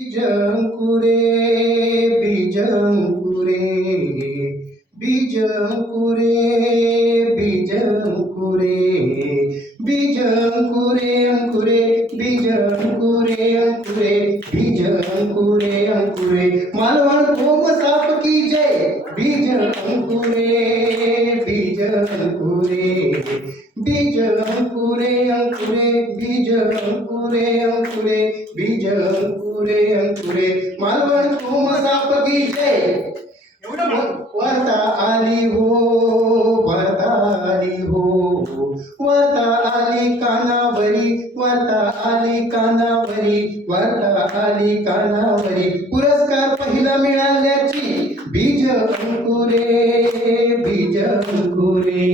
बीजंकुरे बीजंकुरे बीजंकुरे बीजंकुरे बीजंकुरे अंकुरे बीजंकुरे अंकुरे बीजंकुरे अंकुरे मालवण कोम साप की जय बीजंकुरे बीजंकुरे बीजंकुरे अंकुरे बीजंकुरे अंकुरे बीजंकुरे अंकुरे मालवण कोम साप की जय वर्ता आली हो वर्ता आली हो वर्ता आली कानावरी वर्ता आली कानावरी वर्ता आली कानावरी पुरस्कार पहिला मिळाल्याची बीज अंकुरे बीज अंकुरे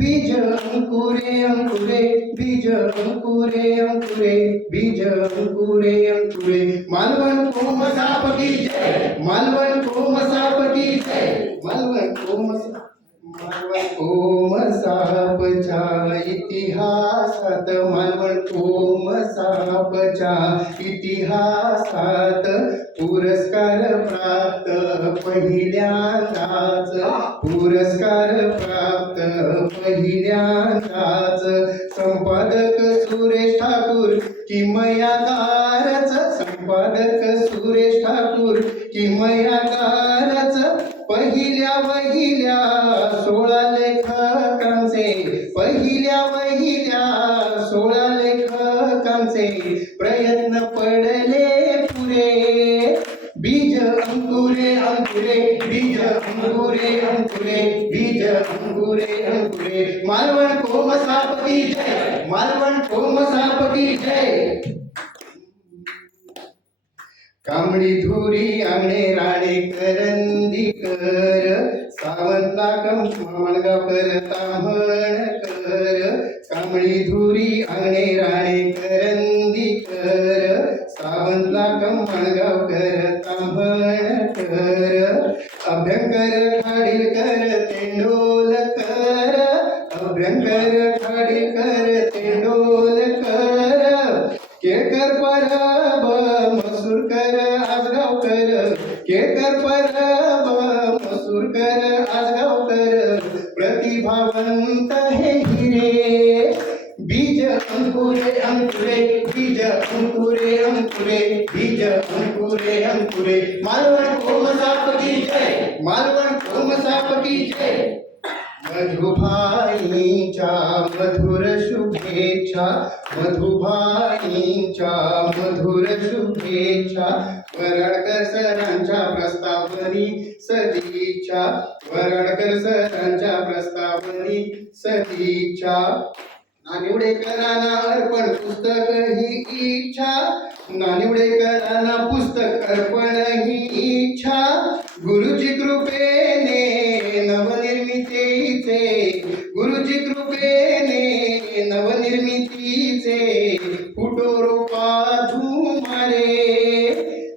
बीज अंकुरे अंकुरे बीज अंकुरे अंकुरे बीज अंकुरे अंकुरे मालवण कोम साप की जय मालवण कोम साप की जय मालवण कोम सापच्या इतिहासात मालवण कोम सापच्या इतिहासात पुरस्कार प्राप्त पहिल्यांदाच पुरस्कार प्राप्त पहिल्यांदाच संपादक सुरेश ठाकूर किमयागारच संपादक सुरेश ठाकूर किमयागारच पहिल्या 16 लेखकांचे पहिल्या 16 लेखकांचे प्रयत्न पडले पुरे बीज अंकुरे अंकुरे बीज अंकुरे अंकुरे बीज अंकुरे अंकुरे मालवण कोम साप की जय मालवण कोम साप की जय कांबळी धुरी अंगणे राणे करंदीकर सावंतला मणगावकर ताम्हणकर कांबळी धुरी अंगणे राणे करंदीकर सावंतला मणगावकर ताम्हणकर अभ्यंकर खाडीलकर तेंडोलकर अभ्यंकर खाडीलकर तेंडोलकर केळकर परब मसूरकर आजगावकर केळकर परब मसूरकर आजगावकर प्रतिभावंत हे हिरे बीज अंकुरे अंकुरे बीज अंकुरे अंकुरे बीज अंकुरे अंकुरे मालवण कोम साप की जय मालवण कोम साप की जय मधुभाईंच्या मधुर शुभेच्छा मधुभाईंच्या मधुर शुभेच्छा वरडकर सरांच्या प्रस्तावनी सदिच्छा वरडकर सरांच्या प्रस्तावनी सदिच्छा नानिवडेकरांना अर्पण पुस्तक ही इच्छा नानिवडेकरांना पुस्तक अर्पण ही इच्छा गुरुजी कृपेने नवनिर्मितीचे गुरुजी कृपेने नवनिर्मितीचे फुटो रोपा धुमारे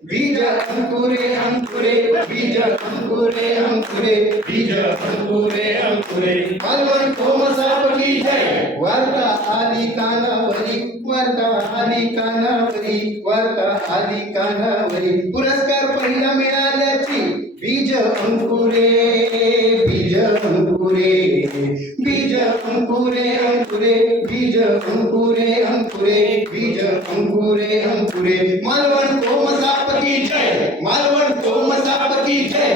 बीज अंकुरे अंकुरे बीज अंकुरे अंकुरे बीज अंकुरे अंकुरे मालवण कोम साप की जय वार्ता आली कानावरी वार्ता आली कानावरी वार्ता आली कानावरी पुरस्कार पहिला मिळाल्याची बीज अंकुरे बीज अंकुरे बीज अंकुरे अंकुरे बीज अंकुरे अंकुरे बीज अंकुरे अंकुरे मालवण कोम साप की जय मालवण कोम साप की जय